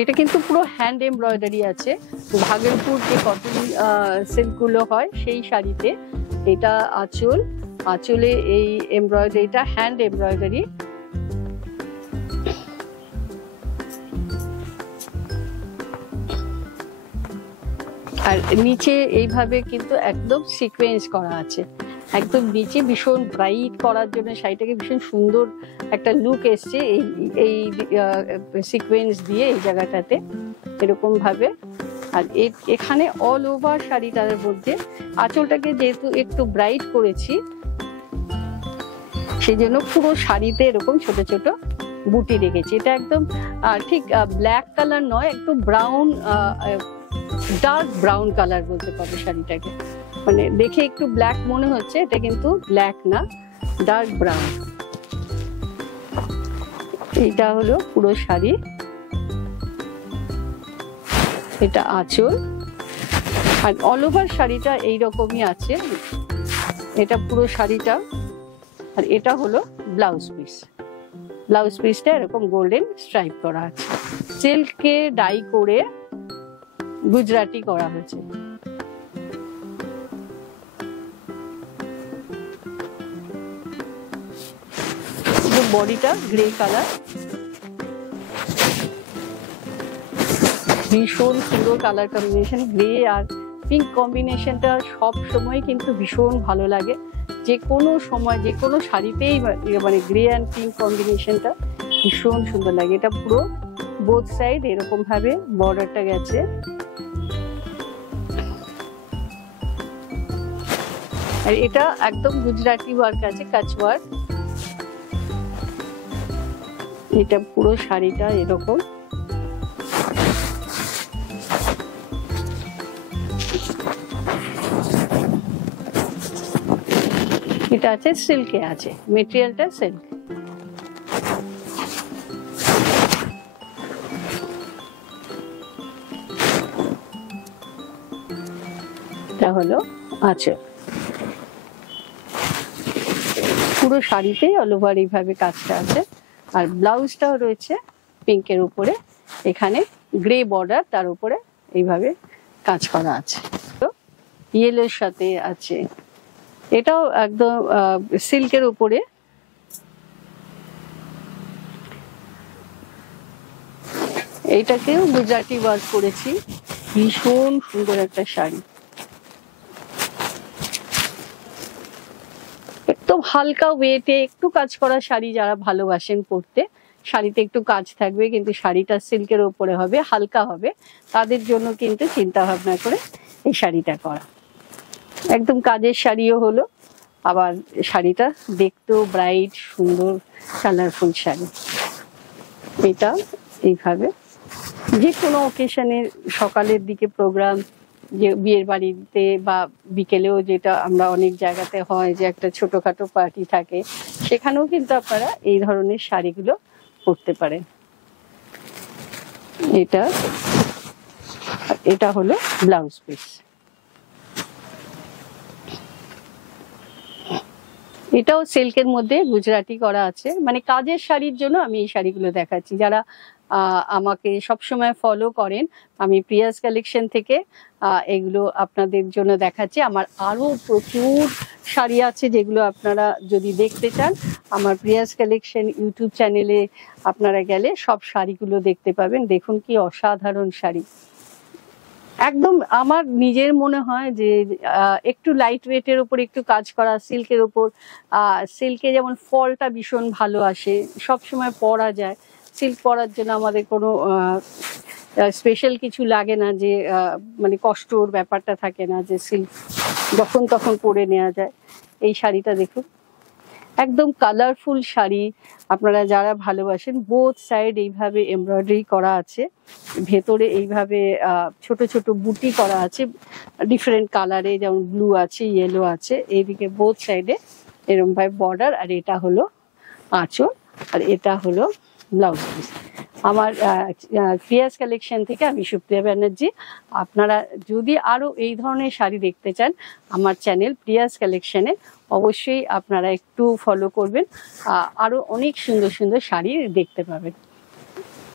এটা কিন্তু পুরো হ্যান্ড এমব্রয়ডারি আছে, ভাগলপুর যে কটন সিল্কগুলো হয় সেই শাড়িতে। এটা আঁচল, আঁচলে এই এমব্রয়ডারিটা হ্যান্ড এমব্রয়ডারি। আর নিচে এইভাবে কিন্তু একদম সিকোয়েন্স করা আছে, একদম নিচে ভীষণ ব্রাইট করার জন্য শাড়িটাকে ভীষণ সুন্দর একটা লুক এসছে এই সিকোয়েন্স দিয়ে এই জায়গাটাতে এরকম ভাবে। আর এখানে অল ওভার শাড়িটার মধ্যে আঁচলটাকে যেহেতু একটু ব্রাইট করেছি সেই জন্য পুরো শাড়িতে এরকম ছোট ছোট বুটি রেখেছি। এটা একদম ঠিক ব্ল্যাক কালার নয়, একটু ব্রাউন, ডার্ক ব্রাউন কালার বলতে পারো শাড়িটাকে। মানে দেখে একটু ব্ল্যাক মনে হচ্ছে, এটা কিন্তু ব্ল্যাক না, ডার্ক ব্রাউন। এটা হলো পুরো শাড়ি, এটা আঁচল। আর অল ওভার শাড়িটা এইরকমই আছে, এটা পুরো শাড়িটা। আর এটা হলো ব্লাউজ পিস, ব্লাউজ পিসটা এরকম গোল্ডেন স্ট্রাইপ করা আছে, সিল্কে ডাই করে গুজরাটি করা হয়েছে। বডিটা গ্রে কালার, ভীষণ সুন্দর কালার কম্বিনেশন। গ্রে আর পিঙ্ক কম্বিনেশনটা সব সময় কিন্তু ভীষণ ভালো লাগে, যে কোনো সময় যে কোনো শাড়িতেই মানে গ্রে অ্যান্ড পিঙ্ক কম্বিনেশনটা ভীষণ সুন্দর লাগে। এটা পুরো বোথ সাইড এরকম ভাবে বর্ডারটা গেছে। আর এটা একদম গুজরাটি ওয়ার্ক আছে, কাচ ওয়ার্ক। এটা পুরো শাড়িটা এরকম। এটা আছে সিল্কে আছে, মেটেরিয়ালটা সিল্ক। এটা হলো আঁচল। পুরো শাড়িতেই অল ওভার এইভাবে কাজটা আছে। আর ব্লাউজটাও রয়েছে পিঙ্কের উপরে, এখানে গ্রে বর্ডার, তার উপরে এইভাবে কাজ করা আছে, তো ইয়েলোর সাথে আছে। এটাও একদম সিল্কের উপরে। এইটাকেও গুজরাটি ওয়ার্ক করেছি, ভীষণ সুন্দর একটা শাড়ি। একদম হালকা ওয়েটে একটু কাজ করা শাড়ি যারা ভালোবাসেন পরতে, শাড়িতে একটু কাজ থাকবে কিন্তু শাড়িটা সিল্কের উপরে হবে, হালকা হবে, তাদের জন্য কিন্তু চিন্তা ভাবনা করে এই শাড়িটা করা। একদম কাজের শাড়িও হলো, আবার শাড়িটা দেখতেও ব্রাইট সুন্দর কালারফুল শাড়ি। এটা এইভাবে যে কোনো অকেশনের সকালের দিকে প্রোগ্রাম, যে বিয়ের বাড়িতে বা বিকেলেও যেটা আমরা অনেক জায়গাতে হয় যে একটা ছোটখাটো পার্টি থাকে, সেখানেও কিন্তু আপনারা এই ধরনের শাড়িগুলো পরতে পারেন। এটা হলো ব্লাউজ পিস। এটাও সিল্কের মধ্যে গুজরাটি করা আছে। মানে কাজের শাড়ির জন্য আমি এই শাড়িগুলো দেখাচ্ছি। যারা আমাকে সবসময় ফলো করেন, আমি প্রিয়াস কালেকশন থেকে এগুলো আপনাদের জন্য দেখাচ্ছি। আমার আরও প্রচুর শাড়ি আছে যেগুলো আপনারা যদি দেখতে চান, আমার প্রিয়াস কালেকশন ইউটিউব চ্যানেলে আপনারা গেলে সব শাড়িগুলো দেখতে পাবেন। দেখুন কি অসাধারণ শাড়ি। একদম আমার নিজের মনে হয় যে একটু লাইট ওয়েটের উপর একটু কাজ করা, সিল্কের উপর, সিল্কে যেমন ফলটা ভীষণ ভালো আসে, সব সময় পরা যায়। সিল্ক পরার জন্য আমাদের কোনো স্পেশাল কিছু লাগে না, যে মানে কষ্টর ব্যাপারটা থাকে না, যে সিল্ক যখন তখন পরে নেওয়া যায়। এই শাড়িটা দেখুন, একদম কালারফুল শাড়ি। আপনারা যারা ভালোবাসেন, বোথ সাইড এইভাবে এমব্রয়ডারি করা আছে, ভেতরে এইভাবে ছোট ছোট বুটি করা আছে ডিফারেন্ট কালারে, যেমন ব্লু আছে, ইয়েলো আছে, এইদিকে বোথ সাইডে এরকম ভাবে বর্ডার। আর এটা হলো আঁচল, আর এটা হলো ব্লাউজ পিস। আমার প্রিয়াস কালেকশন থেকে আমি সুপ্রিয়া ব্যানার্জি। আপনারা যদি আরো এই ধরনের শাড়ি দেখতে চান, আমার চ্যানেল প্রিয়াস কালেকশনে অবশ্যই আপনারা একটু ফলো করবেন, আরো অনেক সুন্দর সুন্দর শাড়ি দেখতে পাবেন।